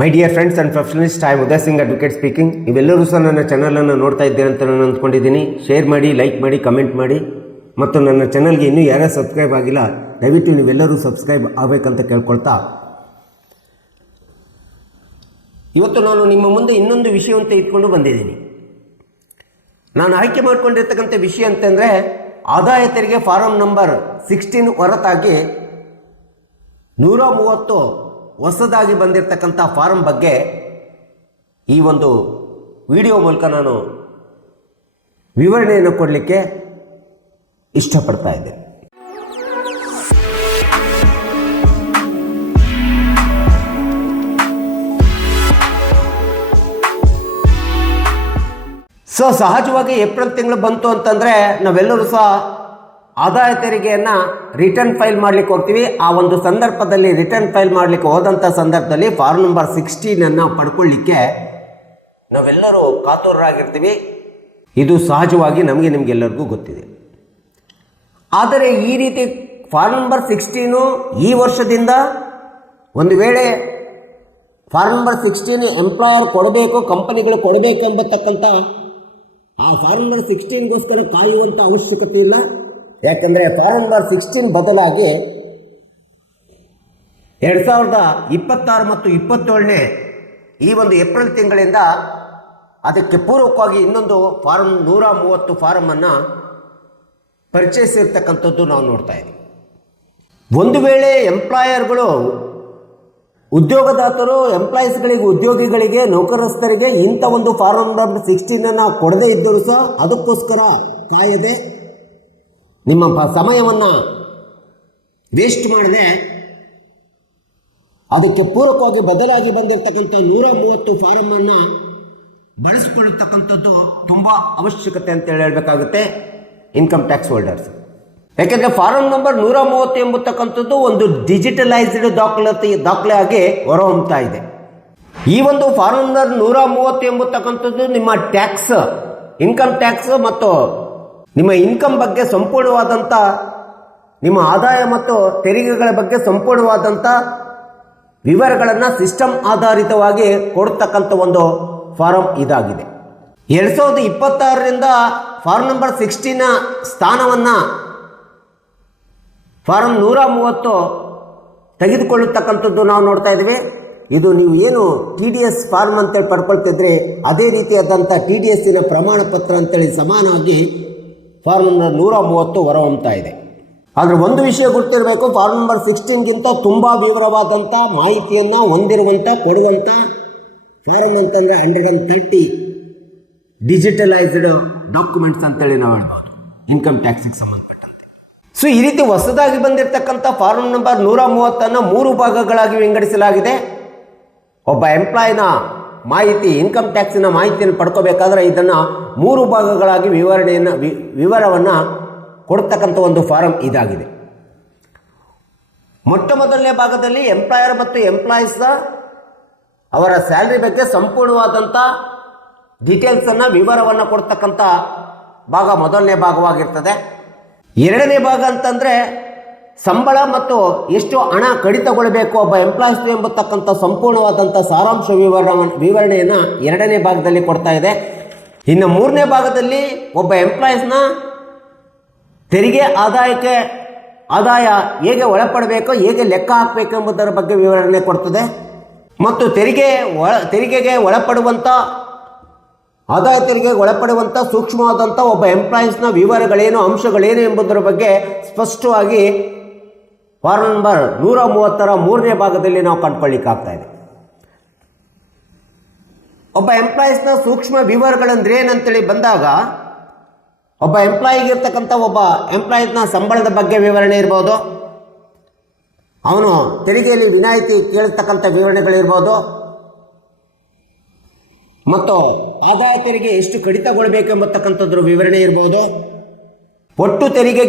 My dear friends and professionalist, I Uday Singh advocate speaking. ನೀವೆಲ್ಲರೂ ಸಹ ನನ್ನ ಚಾನಲನ್ನು ನೋಡ್ತಾ ಇದ್ದೀರಿ ಅಂತ ನಾನು ಅಂದ್ಕೊಂಡಿದ್ದೀನಿ. ಶೇರ್ ಮಾಡಿ, ಲೈಕ್ ಮಾಡಿ, ಕಮೆಂಟ್ ಮಾಡಿ. ಮತ್ತು ನನ್ನ ಚಾನಲ್ಗೆ ಇನ್ನೂ ಯಾರ್ಯಾರು ಸಬ್ಸ್ಕ್ರೈಬ್ ಆಗಿಲ್ಲ, ದಯವಿಟ್ಟು ನೀವೆಲ್ಲರೂ ಸಬ್ಸ್ಕ್ರೈಬ್ ಆಗಬೇಕಂತ ಕೇಳ್ಕೊಳ್ತಾ, ಇವತ್ತು ನಾನು ನಿಮ್ಮ ಮುಂದೆ ಇನ್ನೊಂದು ವಿಷಯವಂತ ಇಟ್ಕೊಂಡು ಬಂದಿದ್ದೀನಿ. ನಾನು ಆಯ್ಕೆ ಮಾಡಿಕೊಂಡಿರ್ತಕ್ಕಂಥ ವಿಷಯ ಅಂತಂದರೆ, ಆದಾಯ ತೆರಿಗೆ ಫಾರಂ ನಂಬರ್ 16 ಹೊರತಾಗಿ 130 ಹೊಸದಾಗಿ ಬಂದಿರತಕ್ಕಂಥ ಫಾರಂ ಬಗ್ಗೆ ಈ ಒಂದು ವಿಡಿಯೋ ಮೂಲಕ ನಾನು ವಿವರಣೆಯನ್ನು ಕೊಡಲಿಕ್ಕೆ ಇಷ್ಟಪಡ್ತಾ ಇದ್ದೇನೆ. ಸಹಜವಾಗಿ ಏಪ್ರಿಲ್ ತಿಂಗಳು ಬಂತು ಅಂತಂದರೆ ನಾವೆಲ್ಲರೂ ಸಹ ಆದಾಯ ತೆರಿಗೆಯನ್ನು ರಿಟರ್ನ್ ಫೈಲ್ ಮಾಡಲಿಕ್ಕೆ ಹೋಗ್ತೀವಿ. ಆ ಒಂದು ಸಂದರ್ಭದಲ್ಲಿ ರಿಟರ್ನ್ ಫೈಲ್ ಮಾಡಲಿಕ್ಕೆ ಹೋದಂಥ ಸಂದರ್ಭದಲ್ಲಿ ಫಾರ್ಮ್ ನಂಬರ್ 16 ಪಡ್ಕೊಳ್ಳಿಕ್ಕೆ ನಾವೆಲ್ಲರೂ ಕಾತುರರಾಗಿರ್ತೀವಿ. ಇದು ಸಹಜವಾಗಿ ನಿಮಗೆಲ್ಲರಿಗೂ ಗೊತ್ತಿದೆ. ಆದರೆ ಈ ರೀತಿ ಫಾರ್ಮ್ ನಂಬರ್ 16 ಈ ವರ್ಷದಿಂದ ಒಂದು ವೇಳೆ ಫಾರ್ಮ್ ನಂಬರ್ 16 ಎಂಪ್ಲಾಯರ್ ಕೊಡಬೇಕು, ಕಂಪನಿಗಳು ಕೊಡಬೇಕು ಎಂಬತಕ್ಕಂಥ ಆ ಫಾರ್ಮ್ ನಂಬರ್ 16ಗೋಸ್ಕರ ಕಾಯುವಂಥ ಅವಶ್ಯಕತೆ ಇಲ್ಲ. ಯಾಕಂದರೆ ಫಾರ್ಮ್ ನಂಬರ್ 16 ಬದಲಾಗಿ 2026 ಮತ್ತು 27ನೇ ಈ ಒಂದು ಏಪ್ರಿಲ್ ತಿಂಗಳಿಂದ ಅದಕ್ಕೆ ಪೂರ್ವಕವಾಗಿ ಇನ್ನೊಂದು ಫಾರ್ಮ್ 130 ಫಾರಮನ್ನು ಪರಿಚಯಿಸಿರ್ತಕ್ಕಂಥದ್ದು ನಾವು ನೋಡ್ತಾ ಇದ್ದೀವಿ. ಒಂದು ವೇಳೆ ಎಂಪ್ಲಾಯರ್ಗಳು ಉದ್ಯೋಗದಾತರು ಎಂಪ್ಲಾಯೀಸ್ಗಳಿಗೆ, ಉದ್ಯೋಗಿಗಳಿಗೆ, ನೌಕರಸ್ಥರಿಗೆ ಇಂಥ ಒಂದು ಫಾರ್ಮ್ ನಂಬರ್ 16 ಕೊಡದೇ ಇದ್ದರೂ ಸಹ ಅದಕ್ಕೋಸ್ಕರ ಕಾಯದೆ ನಿಮ್ಮ ಸಮಯವನ್ನು ವೇಸ್ಟ್ ಮಾಡದೆ ಅದಕ್ಕೆ ಪೂರಕವಾಗಿ ಬದಲಾಗಿ ಬಂದಿರತಕ್ಕಂಥ 130 ಫಾರಮನ್ನು ಬಳಸಿಕೊಳ್ಳತಕ್ಕಂಥದ್ದು ತುಂಬ ಅವಶ್ಯಕತೆ ಅಂತೇಳಿ ಹೇಳಬೇಕಾಗುತ್ತೆ ಇನ್ಕಮ್ ಟ್ಯಾಕ್ಸ್ ಹೋಲ್ಡರ್ಸ್. ಯಾಕೆಂದರೆ ಫಾರಮ್ ನಂಬರ್ 130 ಎಂಬತಕ್ಕಂಥದ್ದು ಒಂದು ಡಿಜಿಟಲೈಸ್ಡ್ ದಾಖಲೆ ಆಗಿ ಹೊರಹೊಮ್ತಾ ಇದೆ. ಈ ಒಂದು ಫಾರಮ್ ನಂಬರ್ 130 ಎಂಬತಕ್ಕಂಥದ್ದು ನಿಮ್ಮ ಟ್ಯಾಕ್ಸ್, ಇನ್ಕಮ್ ಟ್ಯಾಕ್ಸ್ ಮತ್ತು ನಿಮ್ಮ ಇನ್ಕಮ್ ಬಗ್ಗೆ ಸಂಪೂರ್ಣವಾದಂಥ, ನಿಮ್ಮ ಆದಾಯ ಮತ್ತು ತೆರಿಗೆಗಳ ಬಗ್ಗೆ ಸಂಪೂರ್ಣವಾದಂಥ ವಿವರಗಳನ್ನು ಸಿಸ್ಟಮ್ ಆಧಾರಿತವಾಗಿ ಕೊಡ್ತಕ್ಕಂಥ ಒಂದು ಫಾರಂ ಇದಾಗಿದೆ. 2026ರಿಂದ ಫಾರ್ಮ್ ನಂಬರ್ 16 ಸ್ಥಾನವನ್ನು ಫಾರಂ 130 ತೆಗೆದುಕೊಳ್ಳತಕ್ಕಂಥದ್ದು ನಾವು ನೋಡ್ತಾ ಇದ್ದೀವಿ. ಇದು ನೀವು ಏನು TDS ಫಾರ್ಮ್ ಅಂತೇಳಿ ಪಡ್ಕೊಳ್ತಿದ್ರೆ ಅದೇ ರೀತಿಯಾದಂಥ TDSನ ಪ್ರಮಾಣ ಪತ್ರ ಅಂತೇಳಿ ಸಮಾನವಾಗಿ ಫಾರ್ಮ್ ನಂಬರ್ 130 ಹೊರಹೊಮ್ತಾ ಇದೆ. ಆದರೆ ಒಂದು ವಿಷಯ ಗೊತ್ತಿರಬೇಕು, ಫಾರ್ಮ್ ನಂಬರ್ 16ಗಿಂತ ತುಂಬ ವಿವರವಾದಂಥ ಮಾಹಿತಿಯನ್ನು ಹೊಂದಿರುವಂಥ ಕೊಡುವಂಥ ಫಾರಮ್ ಅಂತಂದರೆ 130 ಡಿಜಿಟಲೈಸ್ಡ್ ಡಾಕ್ಯುಮೆಂಟ್ಸ್ ಅಂತೇಳಿ ನಾವು ಹೇಳ್ಬೋದು ಇನ್ಕಮ್ ಟ್ಯಾಕ್ಸಿಗೆ ಸಂಬಂಧಪಟ್ಟಂತೆ. ಈ ರೀತಿ ಹೊಸದಾಗಿ ಬಂದಿರತಕ್ಕಂಥ ಫಾರ್ಮ್ ನಂಬರ್ 130 3 ಭಾಗಗಳಾಗಿ ವಿಂಗಡಿಸಲಾಗಿದೆ. ಒಬ್ಬ ಎಂಪ್ಲಾಯ್ನ ಮಾಹಿತಿ, ಇನ್ಕಮ್ ಟ್ಯಾಕ್ಸಿನ ಮಾಹಿತಿಯನ್ನು ಪಡ್ಕೋಬೇಕಾದ್ರೆ ಇದನ್ನು 3 ಭಾಗಗಳಾಗಿ ವಿವರವನ್ನು ಕೊಡ್ತಕ್ಕಂಥ ಒಂದು ಫಾರಂ ಇದಾಗಿದೆ. ಮೊಟ್ಟ ಮೊದಲನೇ ಭಾಗದಲ್ಲಿ ಎಂಪ್ಲಾಯರ್ ಮತ್ತು ಎಂಪ್ಲಾಯೀಸ್ ಅವರ ಸ್ಯಾಲ್ರಿ ಬಗ್ಗೆ ಸಂಪೂರ್ಣವಾದಂಥ ಡೀಟೇಲ್ಸನ್ನು, ವಿವರವನ್ನು ಕೊಡ್ತಕ್ಕಂಥ ಭಾಗ ಮೊದಲನೇ ಭಾಗವಾಗಿರ್ತದೆ. ಎರಡನೇ ಭಾಗ ಅಂತಂದರೆ ಸಂಬಳ ಮತ್ತು ಎಷ್ಟು ಹಣ ಕಡಿತಗೊಳ್ಳಬೇಕು ಒಬ್ಬ ಎಂಪ್ಲಾಯೀಸ್ ಎಂಬತಕ್ಕಂಥ ಸಂಪೂರ್ಣವಾದಂಥ ಸಾರಾಂಶ ವಿವರಣೆಯನ್ನು ಎರಡನೇ ಭಾಗದಲ್ಲಿ ಕೊಡ್ತಾ ಇದೆ. ಇನ್ನು ಮೂರನೇ ಭಾಗದಲ್ಲಿ ಒಬ್ಬ ಎಂಪ್ಲಾಯೀಸ್ನ ತೆರಿಗೆ ಆದಾಯ ಹೇಗೆ ಒಳಪಡಬೇಕು, ಹೇಗೆ ಲೆಕ್ಕ ಹಾಕಬೇಕು ಎಂಬುದರ ಬಗ್ಗೆ ವಿವರಣೆ ಕೊಡ್ತದೆ. ಮತ್ತು ತೆರಿಗೆಗೆ ಒಳಪಡುವಂಥ, ಆದಾಯ ತೆರಿಗೆಗೆ ಒಳಪಡುವಂಥ ಸೂಕ್ಷ್ಮವಾದಂಥ ಒಬ್ಬ ಎಂಪ್ಲಾಯೀಸ್ನ ವಿವರಗಳೇನು, ಅಂಶಗಳೇನು ಎಂಬುದರ ಬಗ್ಗೆ ಸ್ಪಷ್ಟವಾಗಿ ಫಾರ್ಮ್ ನಂಬರ್ 130 3ನೇ ಭಾಗದಲ್ಲಿ ನಾವು ಕಂಡುಕೊಳ್ಳಿಕ್ಕಾಗ್ತಾ ಇದೆ. ಒಬ್ಬ ಎಂಪ್ಲಾಯೀಸ್ನ ಸೂಕ್ಷ್ಮ ವಿವರಗಳಂದ್ರೆ ಏನಂತೇಳಿ ಬಂದಾಗ, ಒಬ್ಬ ಎಂಪ್ಲಾಯಿಗಿರ್ತಕ್ಕಂಥ ಒಬ್ಬ ಎಂಪ್ಲಾಯೀಸ್ನ ಸಂಬಳದ ಬಗ್ಗೆ ವಿವರಣೆ ಇರ್ಬೋದು, ಅವನು ತೆರಿಗೆಯಲ್ಲಿ ವಿನಾಯಿತಿ ಕೇಳತಕ್ಕಂಥ ವಿವರಣೆಗಳಿರ್ಬೋದು, ಮತ್ತು ಆದಾಯ ತೆರಿಗೆ ಎಷ್ಟು ಕಡಿತಗೊಳ್ಳಬೇಕೆಂಬತಕ್ಕಂಥದ್ರ ವಿವರಣೆ ಇರ್ಬೋದು, ಒಟ್ಟು ತೆರಿಗೆ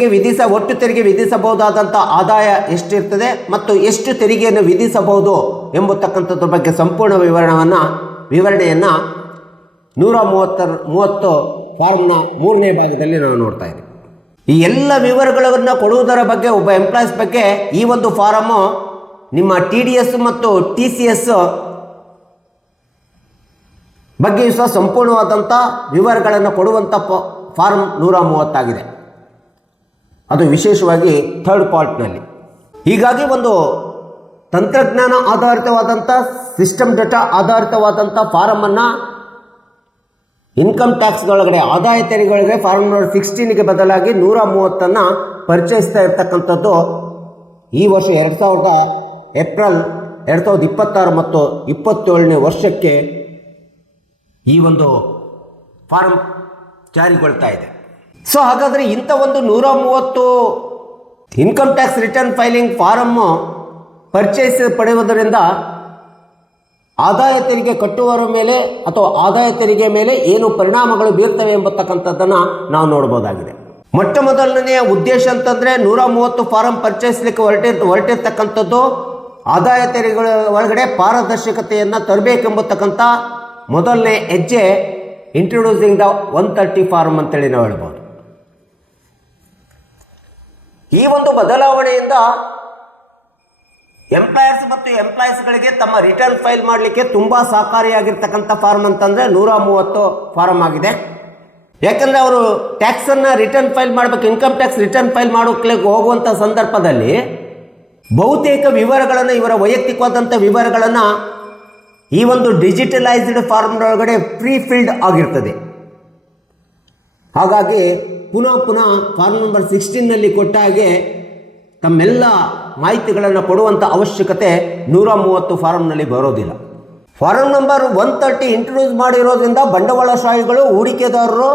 ವಿಧಿಸಬಹುದಾದಂಥ ಆದಾಯ ಎಷ್ಟಿರ್ತದೆ ಮತ್ತು ಎಷ್ಟು ತೆರಿಗೆಯನ್ನು ವಿಧಿಸಬಹುದು ಎಂಬತಕ್ಕಂಥದ್ರ ಬಗ್ಗೆ ಸಂಪೂರ್ಣ ವಿವರಣೆಯನ್ನು 130 ಫಾರ್ಮ್ನ 3ನೇ ಭಾಗದಲ್ಲಿ ನಾವು ನೋಡ್ತಾ ಇದ್ದೀವಿ. ಈ ಎಲ್ಲ ವಿವರಗಳನ್ನು ಕೊಡುವುದರ ಬಗ್ಗೆ ಒಬ್ಬ ಎಂಪ್ಲಾಯೀಸ್ ಬಗ್ಗೆ ಈ ಒಂದು ಫಾರಮ್ಮು ನಿಮ್ಮ TDS ಮತ್ತು TCS ಬಗ್ಗೆಯೂ ಸಹ ಸಂಪೂರ್ಣವಾದಂಥ ವಿವರಗಳನ್ನು ಕೊಡುವಂಥ ಫಾರ್ಮ್ 130 ಆಗಿದೆ. ಅದು ವಿಶೇಷವಾಗಿ ಥರ್ಡ್ ಪಾರ್ಟ್ನಲ್ಲಿ. ಹೀಗಾಗಿ ಒಂದು ತಂತ್ರಜ್ಞಾನ ಆಧಾರಿತವಾದಂಥ ಸಿಸ್ಟಮ್ ಡೇಟಾ ಆಧಾರಿತವಾದಂಥ ಫಾರಮನ್ನು ಇನ್ಕಮ್ ಟ್ಯಾಕ್ಸ್ಗಳೊಳಗಡೆ ಆದಾಯ ತೆರಿಗೆಗಳಿಗೆ ಫಾರ್ಮ್ ನಂಬರ್ 16ಗೆ ಬದಲಾಗಿ 130 ಪರಿಚಯಿಸ್ತಾ ಇರ್ತಕ್ಕಂಥದ್ದು ಈ ವರ್ಷ ಏಪ್ರಿಲ್ 2026 ಮತ್ತು 27ನೇ ವರ್ಷಕ್ಕೆ ಈ ಒಂದು ಫಾರ್ಮ್ ಜಾರಿಗೊಳ್ತಾ ಇದೆ. ಸೊ ಹಾಗಾದರೆ ಇಂಥ ಒಂದು 130 income tax return filing form ಪಡೆಯುವುದರಿಂದ ಆದಾಯ ತೆರಿಗೆ ಕಟ್ಟುವವರ ಮೇಲೆ ಅಥವಾ ಆದಾಯ ತೆರಿಗೆ ಮೇಲೆ ಏನು ಪರಿಣಾಮಗಳು ಬೀರ್ತವೆ ಎಂಬತಕ್ಕಂಥದ್ದನ್ನು ನಾವು ನೋಡ್ಬೋದಾಗಿದೆ. ಮೊಟ್ಟ ಮೊದಲನೆಯ ಉದ್ದೇಶ ಅಂತಂದರೆ 130 ಫಾರಂ ಪರಿಚಯಿಸಲಿಕ್ಕೆ ಹೊರಟಿರ್ತಕ್ಕಂಥದ್ದು ಆದಾಯ ತೆರಿಗೆಗಳ ಒಳಗಡೆ ಪಾರದರ್ಶಕತೆಯನ್ನು ತರಬೇಕೆಂಬತಕ್ಕಂಥ ಮೊದಲನೇ ಹೆಜ್ಜೆ ಇಂಟ್ರೊಡ್ಯೂಸಿಂಗ್ ದ 130 ಫಾರಮ್ ಅಂತೇಳಿ ನಾವು ಹೇಳ್ಬೋದು. ಈ ಒಂದು ಬದಲಾವಣೆಯಿಂದ ಎಂಪ್ಲಾಯರ್ಸ್ ಮತ್ತು ಎಂಪ್ಲಾಯೀಸ್ಗಳಿಗೆ ತಮ್ಮ ರಿಟರ್ನ್ ಫೈಲ್ ಮಾಡಲಿಕ್ಕೆ ತುಂಬ ಸಹಕಾರಿಯಾಗಿರ್ತಕ್ಕಂಥ ಫಾರ್ಮ್ ಅಂತಂದರೆ 130 ಫಾರಮ್ ಆಗಿದೆ. ಯಾಕಂದರೆ ಅವರು ಟ್ಯಾಕ್ಸನ್ನು ರಿಟರ್ನ್ ಫೈಲ್ ಮಾಡಬೇಕು, ಇನ್ಕಮ್ ಟ್ಯಾಕ್ಸ್ ರಿಟರ್ನ್ ಫೈಲ್ ಮಾಡೋಕ್ಕೆ ಹೋಗುವಂಥ ಸಂದರ್ಭದಲ್ಲಿ ಬಹುತೇಕ ವಿವರಗಳನ್ನು, ಇವರ ವೈಯಕ್ತಿಕವಾದಂಥ ವಿವರಗಳನ್ನು ಈ ಒಂದು ಡಿಜಿಟಲೈಸ್ಡ್ ಫಾರ್ಮ್ನೊಳಗಡೆ ಪ್ರೀ ಫಿಲ್ಡ್ ಆಗಿರ್ತದೆ. ಹಾಗಾಗಿ ಪುನಃ ಫಾರ್ಮ್ ನಂಬರ್ 16ನಲ್ಲಿ ಕೊಟ್ಟ ಹಾಗೆ ತಮ್ಮೆಲ್ಲ ಮಾಹಿತಿಗಳನ್ನು ಕೊಡುವಂಥ ಅವಶ್ಯಕತೆ 130 ಫಾರಮ್ನಲ್ಲಿ ಬರೋದಿಲ್ಲ. ಫಾರಮ್ ನಂಬರ್ 130 ಇಂಟ್ರೊಡ್ಯೂಸ್ ಮಾಡಿರೋದ್ರಿಂದ ಬಂಡವಾಳಶಾಹಿಗಳು, ಹೂಡಿಕೆದಾರರು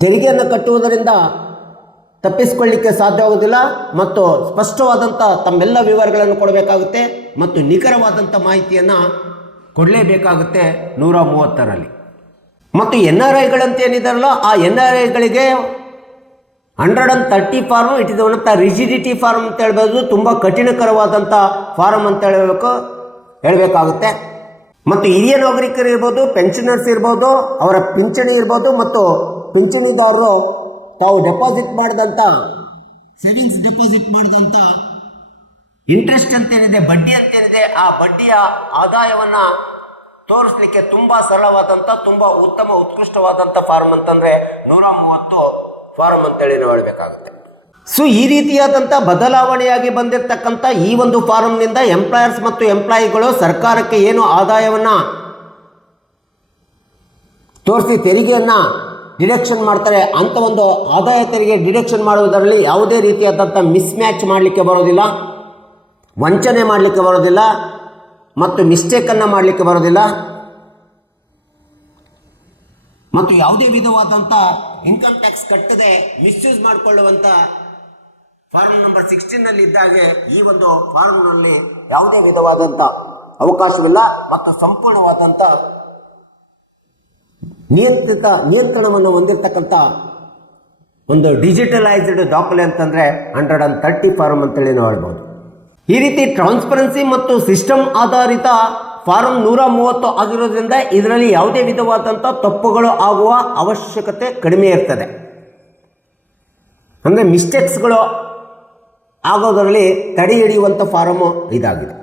ತೆರಿಗೆಯನ್ನು ಕಟ್ಟುವುದರಿಂದ ತಪ್ಪಿಸಿಕೊಳ್ಳಲಿಕ್ಕೆ ಸಾಧ್ಯವಾಗುವುದಿಲ್ಲ ಮತ್ತು ಸ್ಪಷ್ಟವಾದಂಥ ತಮ್ಮೆಲ್ಲ ವಿವರಗಳನ್ನು ಕೊಡಬೇಕಾಗುತ್ತೆ ಮತ್ತು ನಿಖರವಾದಂಥ ಮಾಹಿತಿಯನ್ನು ಕೊಡಲೇಬೇಕಾಗುತ್ತೆ 130ರಲ್ಲಿ. ಮತ್ತು NRIಗಳಂತ ಏನಿದಾರಲ್ಲ ಆ NRIಗಳಿಗೆ 130 form it is one of the rigidity form ಅಂತ ಹೇಳ್ಬೋದು. ತುಂಬ ಕಠಿಣಕರವಾದಂಥ ಫಾರಮ್ ಅಂತ ಹೇಳಬೇಕಾಗುತ್ತೆ. ಮತ್ತು ಹಿರಿಯ ನಾಗರಿಕರು ಇರ್ಬೋದು, ಪೆನ್ಷನರ್ಸ್ ಇರ್ಬೋದು, ಅವರ ಪಿಂಚಣಿ ಇರ್ಬೋದು ಮತ್ತು ಪಿಂಚಣಿದಾರರು ತಾವು ಡೆಪಾಸಿಟ್ ಮಾಡಿದಂಥ ಸೇವಿಂಗ್ಸ್ ಡೆಪಾಸಿಟ್ ಮಾಡಿದಂಥ ಇಂಟ್ರೆಸ್ಟ್ ಅಂತೇನಿದೆ, ಬಡ್ಡಿ ಅಂತೇನಿದೆ, ಆ ಬಡ್ಡಿಯ ಆದಾಯವನ್ನು ತೋರಿಸಲಿಕ್ಕೆ ತುಂಬ ಸರಳವಾದಂಥ, ತುಂಬ ಉತ್ತಮ ಉತ್ಕೃಷ್ಟವಾದಂಥ ಫಾರ್ಮ್ ಅಂತಂದರೆ 130 ಫಾರಮ್ ಅಂತೇಳಿ ನಾವು ಹೇಳಬೇಕಾಗುತ್ತೆ. ಸೊ ಈ ರೀತಿಯಾದಂಥ ಬದಲಾವಣೆಯಾಗಿ ಬಂದಿರತಕ್ಕಂಥ ಈ ಒಂದು ಫಾರಮ್ನಿಂದ ಎಂಪ್ಲಾಯರ್ಸ್ ಮತ್ತು ಎಂಪ್ಲಾಯಿಗಳು ಸರ್ಕಾರಕ್ಕೆ ಏನು ಆದಾಯವನ್ನು ತೋರಿಸಿ ತೆರಿಗೆಯನ್ನು ಡಿಡಕ್ಷನ್ ಮಾಡ್ತಾರೆ, ಅಂಥ ಒಂದು ಆದಾಯ ತೆರಿಗೆ ಡಿಡಕ್ಷನ್ ಮಾಡುವುದರಲ್ಲಿ ಯಾವುದೇ ರೀತಿಯಾದಂಥ ಮಿಸ್ಮ್ಯಾಚ್ ಮಾಡಲಿಕ್ಕೆ ಬರೋದಿಲ್ಲ, ವಂಚನೆ ಮಾಡಲಿಕ್ಕೆ ಬರೋದಿಲ್ಲ ಮತ್ತು ಮಿಸ್ಟೇಕನ್ನು ಮಾಡಲಿಕ್ಕೆ ಬರೋದಿಲ್ಲ ಮತ್ತು ಯಾವುದೇ ವಿಧವಾದಂಥ ಇನ್ಕಮ್ ಟ್ಯಾಕ್ಸ್ ಕಟ್ಟದೆ ಮಿಸ್ಯೂಸ್ ಮಾಡಿಕೊಳ್ಳುವಂಥ ಫಾರ್ಮ್ ನಂಬರ್ 16ನಲ್ಲಿ ಇದ್ದಾಗೆ ಈ ಒಂದು ಫಾರ್ಮ್ನಲ್ಲಿ ಯಾವುದೇ ವಿಧವಾದಂಥ ಅವಕಾಶವಿಲ್ಲ ಮತ್ತು ಸಂಪೂರ್ಣವಾದಂಥ ನಿಯಂತ್ರಣವನ್ನು ಹೊಂದಿರತಕ್ಕಂಥ ಒಂದು ಡಿಜಿಟಲೈಸ್ಡ್ ದಾಖಲೆ ಅಂತಂದರೆ 130 ಫಾರ್ಮ್ ಅಂತೇಳಿ ನಾವು ಹೇಳ್ಬೋದು. ಈ ರೀತಿ ಟ್ರಾನ್ಸ್ಪರೆನ್ಸಿ ಮತ್ತು ಸಿಸ್ಟಮ್ ಆಧಾರಿತ ಫಾರಂ 130 ಆಗಿರೋದ್ರಿಂದ ಇದರಲ್ಲಿ ಯಾವುದೇ ವಿಧವಾದಂಥ ತಪ್ಪುಗಳು ಆಗುವ ಅವಶ್ಯಕತೆ ಕಡಿಮೆ ಇರ್ತದೆ. ಅಂದರೆ ಮಿಸ್ಟೇಕ್ಸ್ಗಳು ಆಗೋದರಲ್ಲಿ ತಡೆ ಹಿಡಿಯುವಂಥ ಫಾರಮು ಇದಾಗಿದೆ.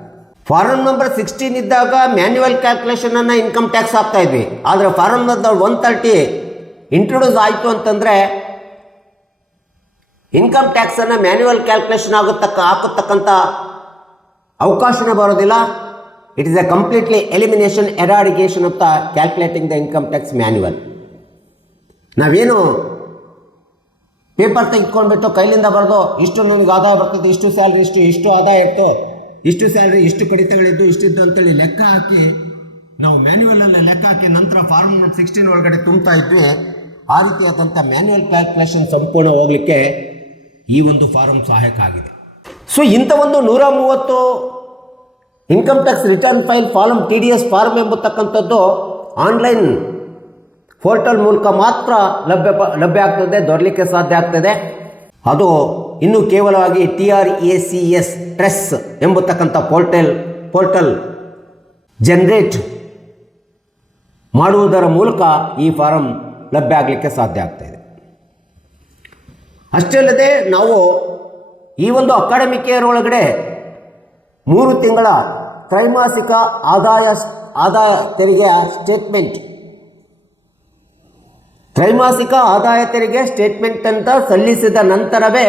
ಫಾರಂ ನಂಬರ್ 16 ಇದ್ದಾಗ ಮ್ಯಾನ್ಯುವಲ್ ಕ್ಯಾಲ್ಕುಲೇಷನನ್ನು ಇನ್ಕಮ್ ಟ್ಯಾಕ್ಸ್ ಹಾಕ್ತಾ ಇದ್ವಿ. ಆದರೆ ಫಾರಂ ನಂಬರ್ 130 ಇಂಟ್ರೊಡ್ಯೂಸ್ ಆಯಿತು ಅಂತಂದರೆ ಇನ್ಕಮ್ ಟ್ಯಾಕ್ಸನ್ನು ಮ್ಯಾನ್ಯುವಲ್ ಕ್ಯಾಲ್ಕುಲೇಷನ್ ಹಾಕತಕ್ಕಂಥ ಅವಕಾಶನೇ ಬರೋದಿಲ್ಲ. It is a completely elimination, eradication of the calculating the income tax manual. ನಾವೇನು ಪೇಪರ್ ತೆಗೆದುಕೊಂಡ್ಬಿಟ್ಟು ಕೈಲಿಂದ ಬರೆದು ಇಷ್ಟು ನನಗೆ ಆದಾಯ ಬರ್ತದೆ, ಇಷ್ಟು ಸ್ಯಾಲ್ರಿ, ಇಷ್ಟು ಆದಾಯ ಇತ್ತು, ಇಷ್ಟು ಸ್ಯಾಲ್ರಿ, ಇಷ್ಟು ಕಡಿತಗಳಿದ್ದು, ಇಷ್ಟಿದ್ದು ಅಂತೇಳಿ ಲೆಕ್ಕ ಹಾಕಿ ನಾವು ಮ್ಯಾನ್ಯುವಲಲ್ಲಿ ಲೆಕ್ಕ ಹಾಕಿ ನಂತರ ಫಾರ್ಮ್ 16 ಒಳಗಡೆ ತುಂಬ್ತಾ ಇದ್ವಿ. ಆ ರೀತಿಯಾದಂಥ ಮ್ಯಾನ್ಯುವಲ್ ಕ್ಯಾಲ್ಕುಲೇಷನ್ ಸಂಪೂರ್ಣ ಹೋಗಲಿಕ್ಕೆ ಈ ಒಂದು ಫಾರಮ್ ಸಹಾಯಕ ಆಗಿದೆ. ಸೊ ಇಂಥ ಒಂದು 130 income tax return file form TDS form ಎಂಬತಕ್ಕಂಥದ್ದು ಆನ್ಲೈನ್ ಪೋರ್ಟಲ್ ಮೂಲಕ ಮಾತ್ರ ಲಭ್ಯ ಆಗ್ತದೆ, ದೊರಲಿಕ್ಕೆ ಸಾಧ್ಯ ಆಗ್ತದೆ. ಅದು ಇನ್ನೂ ಕೇವಲವಾಗಿ TRACS ಟ್ರೆಸ್ ಎಂಬತಕ್ಕಂಥ ಪೋರ್ಟಲ್ ಜನರೇಟ್ ಮಾಡುವುದರ ಮೂಲಕ ಈ ಫಾರಂ ಲಭ್ಯ ಆಗಲಿಕ್ಕೆ ಸಾಧ್ಯ ಆಗ್ತಾಯಿದೆ. ಅಷ್ಟೇ ಅಲ್ಲದೆ ನಾವು ಈ ಒಂದು ಅಕಾಡೆಮಿಕ್ ಇಯರ್ ಒಳಗಡೆ 3 ತಿಂಗಳ ತ್ರೈಮಾಸಿಕ ಆದಾಯ ತೆರಿಗೆಯ ಸ್ಟೇಟ್ಮೆಂಟ್, ತ್ರೈಮಾಸಿಕ ಆದಾಯ ತೆರಿಗೆ ಸ್ಟೇಟ್ಮೆಂಟ್ ಅಂತ ಸಲ್ಲಿಸಿದ ನಂತರವೇ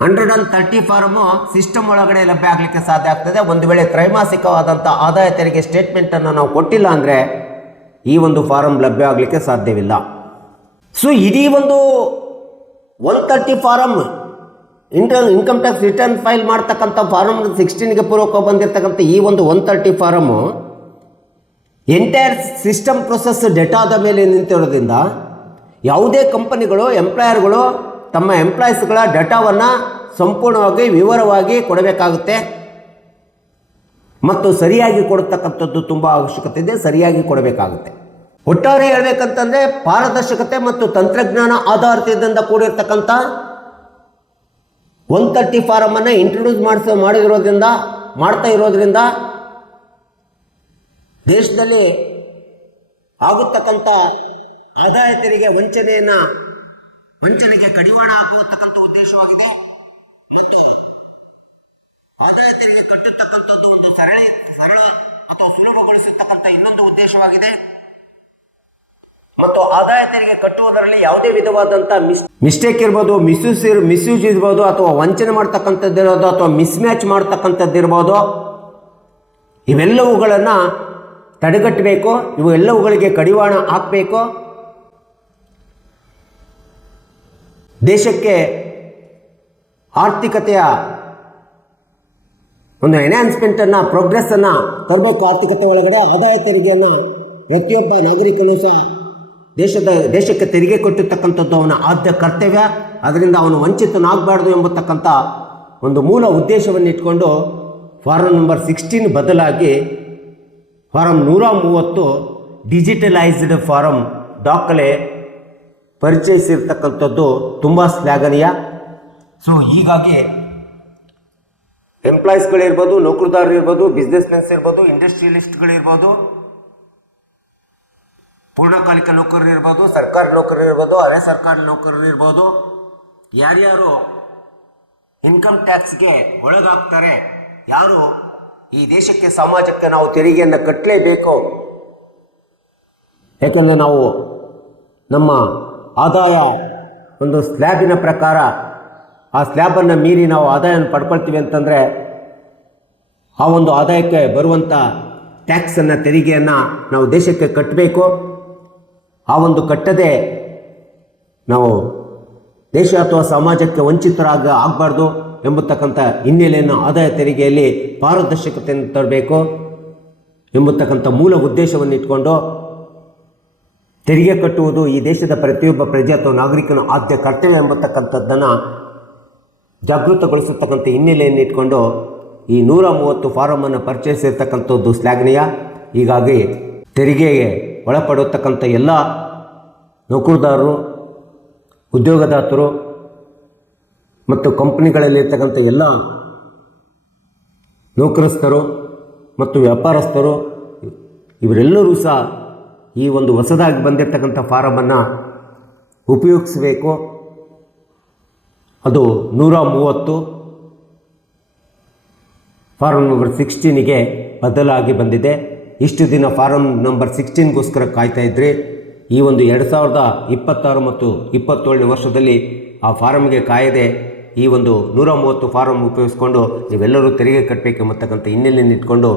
130 ಫಾರಮು ಸಿಸ್ಟಮ್ ಒಳಗಡೆ ಲಭ್ಯ ಆಗಲಿಕ್ಕೆ ಸಾಧ್ಯ ಆಗ್ತದೆ. ಒಂದು ವೇಳೆ ತ್ರೈಮಾಸಿಕವಾದಂಥ ಆದಾಯ ತೆರಿಗೆ ಸ್ಟೇಟ್ಮೆಂಟನ್ನು ನಾವು ಕೊಟ್ಟಿಲ್ಲ ಅಂದರೆ ಈ ಒಂದು ಫಾರಂ ಲಭ್ಯ ಆಗಲಿಕ್ಕೆ ಸಾಧ್ಯವಿಲ್ಲ. ಸೊ ಇಡೀ ಒಂದು 130 form income tax return file ಮಾಡ್ತಕ್ಕಂಥ ಫಾರಮ್ 16ಗೆ ಪೂರ್ವಕ ಬಂದಿರತಕ್ಕಂಥ ಈ ಒಂದು 130 ಫಾರಮು ಎಂಟೈರ್ ಸಿಸ್ಟಮ್ ಪ್ರೊಸೆಸ್ ಡೇಟಾದ ಮೇಲೆ ನಿಂತಿರೋದ್ರಿಂದ ಯಾವುದೇ ಕಂಪನಿಗಳು ಎಂಪ್ಲಾಯರ್ಗಳು ತಮ್ಮ ಎಂಪ್ಲಾಯೀಸ್ಗಳ ಡೇಟಾವನ್ನು ಸಂಪೂರ್ಣವಾಗಿ ವಿವರವಾಗಿ ಕೊಡಬೇಕಾಗುತ್ತೆ ಮತ್ತು ಸರಿಯಾಗಿ ಕೊಡತಕ್ಕಂಥದ್ದು ತುಂಬ ಅವಶ್ಯಕತೆ ಇದೆ, ಸರಿಯಾಗಿ ಕೊಡಬೇಕಾಗುತ್ತೆ. ಒಟ್ಟಾರೆ ಹೇಳಬೇಕಂತಂದರೆ ಪಾರದರ್ಶಕತೆ ಮತ್ತು ತಂತ್ರಜ್ಞಾನ ಆಧಾರಿತದಿಂದ ಕೂಡಿರ್ತಕ್ಕಂಥ 130 ಫಾರಮನ್ನು ಇಂಟ್ರೊಡ್ಯೂಸ್ ಮಾಡ್ತಾ ಇರೋದ್ರಿಂದ ದೇಶದಲ್ಲಿ ಆಗುತ್ತಕ್ಕಂಥ ಆದಾಯ ತೆರಿಗೆ ವಂಚನೆಗೆ ಕಡಿವಾಣ ಹಾಕುವತಕ್ಕಂಥ ಉದ್ದೇಶವಾಗಿದೆ. ಆದಾಯ ತೆರಿಗೆ ಕಟ್ಟತಕ್ಕಂಥದ್ದು ಒಂದು ಸರಳ ಅಥವಾ ಸುಲಭಗೊಳಿಸತಕ್ಕಂಥ ಇನ್ನೊಂದು ಉದ್ದೇಶವಾಗಿದೆ. ಮತ್ತು ಆದಾಯ ತೆರಿಗೆ ಕಟ್ಟುವುದರಲ್ಲಿ ಯಾವುದೇ ವಿಧವಾದಂಥ ಮಿಸ್ಟೇಕ್ ಇರ್ಬೋದು, ಮಿಸ್ಯೂಸ್ ಇರ್ಬೋದು, ಅಥವಾ ವಂಚನೆ ಮಾಡ್ತಕ್ಕಂಥದ್ದು ಇರ್ಬೋದು, ಅಥವಾ ಮಿಸ್ಮ್ಯಾಚ್ ಮಾಡ್ತಕ್ಕಂಥದ್ದು ಇರ್ಬೋದು, ಇವೆಲ್ಲವುಗಳನ್ನು ತಡೆಗಟ್ಟಬೇಕು. ಇವೆಲ್ಲವುಗಳಿಗೆ ಕಡಿವಾಣ ಹಾಕಬೇಕು. ದೇಶಕ್ಕೆ ಆರ್ಥಿಕತೆಯ ಒಂದು ಎನ್ಹಾನ್ಸ್ಮೆಂಟನ್ನು, ಪ್ರೋಗ್ರೆಸ್ಸನ್ನು ತರಬೇಕು. ಆರ್ಥಿಕತೆ ಒಳಗಡೆ ಆದಾಯ ತೆರಿಗೆಯನ್ನು ಪ್ರತಿಯೊಬ್ಬ ನಾಗರಿಕನೂ ಸಹ ದೇಶಕ್ಕೆ ತೆರಿಗೆ ಕೊಟ್ಟಿರ್ತಕ್ಕಂಥದ್ದು ಅವನ ಆದ್ಯ ಕರ್ತವ್ಯ. ಅದರಿಂದ ಅವನು ವಂಚಿತನಾಗಬಾರ್ದು ಎಂಬತಕ್ಕಂಥ ಒಂದು ಮೂಲ ಉದ್ದೇಶವನ್ನು ಇಟ್ಕೊಂಡು ಫಾರಂ ನಂಬರ್ 16 ಬದಲಾಗಿ ಫಾರಂ 130 ಡಿಜಿಟಲೈಸ್ಡ್ ಫಾರಂ ದಾಖಲೆ ಪರಿಚಯಿಸಿರ್ತಕ್ಕಂಥದ್ದು ತುಂಬ ಶ್ಲಾಘನೀಯ. ಸೊ ಹೀಗಾಗಿ ಎಂಪ್ಲಾಯೀಸ್ಗಳಿರ್ಬೋದು, ನೌಕರದಾರರು ಇರ್ಬೋದು, ಬಿಸ್ನೆಸ್ ಮೆನ್ಸ್ ಇರ್ಬೋದು, ಇಂಡಸ್ಟ್ರಿಯಲಿಸ್ಟ್ಗಳಿರ್ಬೋದು, ಪೂರ್ಣಕಾಲಿಕ ನೌಕರರು ಇರ್ಬೋದು, ಸರ್ಕಾರಿ ನೌಕರರು ಇರ್ಬೋದು, ಅರೆ ಸರ್ಕಾರಿ ನೌಕರರು ಇರ್ಬೋದು, ಯಾರ್ಯಾರು ಇನ್ಕಮ್ ಟ್ಯಾಕ್ಸ್ಗೆ ಒಳಗಾಗ್ತಾರೆ, ಯಾರು ಈ ದೇಶಕ್ಕೆ ಸಮಾಜಕ್ಕೆ ನಾವು ತೆರಿಗೆಯನ್ನು ಕಟ್ಟಲೇಬೇಕು. ಯಾಕೆಂದರೆ ನಾವು ನಮ್ಮ ಆದಾಯ ಒಂದು ಸ್ಲ್ಯಾಬಿನ ಪ್ರಕಾರ ಆ ಸ್ಲ್ಯಾಬನ್ನು ಮೀರಿ ನಾವು ಆದಾಯವನ್ನು ಪಡ್ಕೊಳ್ತೀವಿ ಅಂತಂದರೆ ಆ ಒಂದು ಆದಾಯಕ್ಕೆ ಬರುವಂಥ ಟ್ಯಾಕ್ಸನ್ನು, ತೆರಿಗೆಯನ್ನು ನಾವು ದೇಶಕ್ಕೆ ಕಟ್ಟಬೇಕು. ಆ ಒಂದು ಕಟ್ಟದೆ ನಾವು ದೇಶ ಅಥವಾ ಸಮಾಜಕ್ಕೆ ಆಗಬಾರ್ದು ಎಂಬತಕ್ಕಂಥ ಹಿನ್ನೆಲೆಯನ್ನು ಆದಾಯ ತೆರಿಗೆಯಲ್ಲಿ ಪಾರದರ್ಶಕತೆಯನ್ನು ತರಬೇಕು ಎಂಬತಕ್ಕಂಥ ಮೂಲ ಉದ್ದೇಶವನ್ನು ಇಟ್ಕೊಂಡು ತೆರಿಗೆ ಕಟ್ಟುವುದು ಈ ದೇಶದ ಪ್ರತಿಯೊಬ್ಬ ಪ್ರಜೆ ಅಥವಾ ನಾಗರಿಕನ ಆದ್ಯ ಕರ್ತವ್ಯ ಎಂಬತಕ್ಕಂಥದ್ದನ್ನು ಜಾಗೃತಗೊಳಿಸತಕ್ಕಂಥ ಹಿನ್ನೆಲೆಯನ್ನು ಇಟ್ಕೊಂಡು ಈ 130 ಫಾರಮನ್ನು ಪರಿಚಯಿಸಿರ್ತಕ್ಕಂಥದ್ದು ಶ್ಲಾಘನೀಯ. ಹೀಗಾಗಿ ತೆರಿಗೆಗೆ ಒಳಪಡುತ್ತಕ್ಕಂಥ ಎಲ್ಲ ನೌಕರದಾರರು, ಉದ್ಯೋಗದಾತರು ಮತ್ತು ಕಂಪನಿಗಳಲ್ಲಿರ್ತಕ್ಕಂಥ ಎಲ್ಲ ನೌಕರಸ್ಥರು ಮತ್ತು ವ್ಯಾಪಾರಸ್ಥರು ಇವರೆಲ್ಲರೂ ಸಹ ಈ ಒಂದು ಹೊಸದಾಗಿ ಬಂದಿರತಕ್ಕಂಥ ಫಾರಮನ್ನು ಉಪಯೋಗಿಸಬೇಕು. ಅದು 130 ಫಾರಂ ನಂಬರ್ 16ಗೆ ಬದಲಾಗಿ ಬಂದಿದೆ. ಇಷ್ಟು ದಿನ ಫಾರಂ ನಂಬರ್ 16ಗೋಸ್ಕರ ಕಾಯ್ತಾ ಇದ್ರಿ. ಈ ಒಂದು 2026 ಮತ್ತು 27ನೇ ವರ್ಷದಲ್ಲಿ ಆ ಫಾರಮ್ಗೆ ಕಾಯದೆ ಈ ಒಂದು 130 ಫಾರಂ ಉಪಯೋಗಿಸ್ಕೊಂಡು ನೀವೆಲ್ಲರೂ ತೆರಿಗೆ ಕಟ್ಟಬೇಕೆಂಬತಕ್ಕಂಥ ಹಿನ್ನೆಲೆಯನ್ನು ಇಟ್ಕೊಂಡು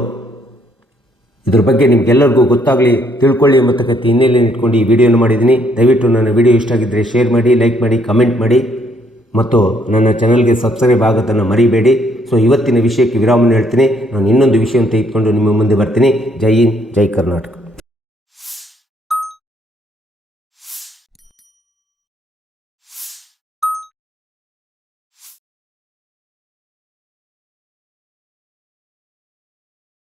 ಇದ್ರ ಬಗ್ಗೆ ನಿಮಗೆಲ್ಲರಿಗೂ ಗೊತ್ತಾಗಲಿ, ತಿಳ್ಕೊಳ್ಳಿ ಎಂಬತಕ್ಕಂಥ ಹಿನ್ನೆಲೆಯನ್ನು ಇಟ್ಕೊಂಡು ಈ ವಿಡಿಯೋನ ಮಾಡಿದ್ದೀನಿ. ದಯವಿಟ್ಟು ನನ್ನ ವಿಡಿಯೋ ಇಷ್ಟ ಆಗಿದ್ದರೆ ಶೇರ್ ಮಾಡಿ, ಲೈಕ್ ಮಾಡಿ, ಕಮೆಂಟ್ ಮಾಡಿ ಮತ್ತು ನನ್ನ ಚಾನಲ್ಗೆ ಸಬ್ಸ್ಕ್ರೈಬ್ ಆಗೋದನ್ನು ಮರಿಬೇಡಿ. ಸೊ ಇವತ್ತಿನ ವಿಷಯಕ್ಕೆ ವಿರಾಮವನ್ನು ಹೇಳ್ತೀನಿ. ನಾನು ಇನ್ನೊಂದು ವಿಷಯವನ್ನು ತೆಗೆದುಕೊಂಡು ನಿಮ್ಮ ಮುಂದೆ ಬರ್ತೀನಿ. ಜೈ ಹಿಂದ್, ಜೈ ಕರ್ನಾಟಕ.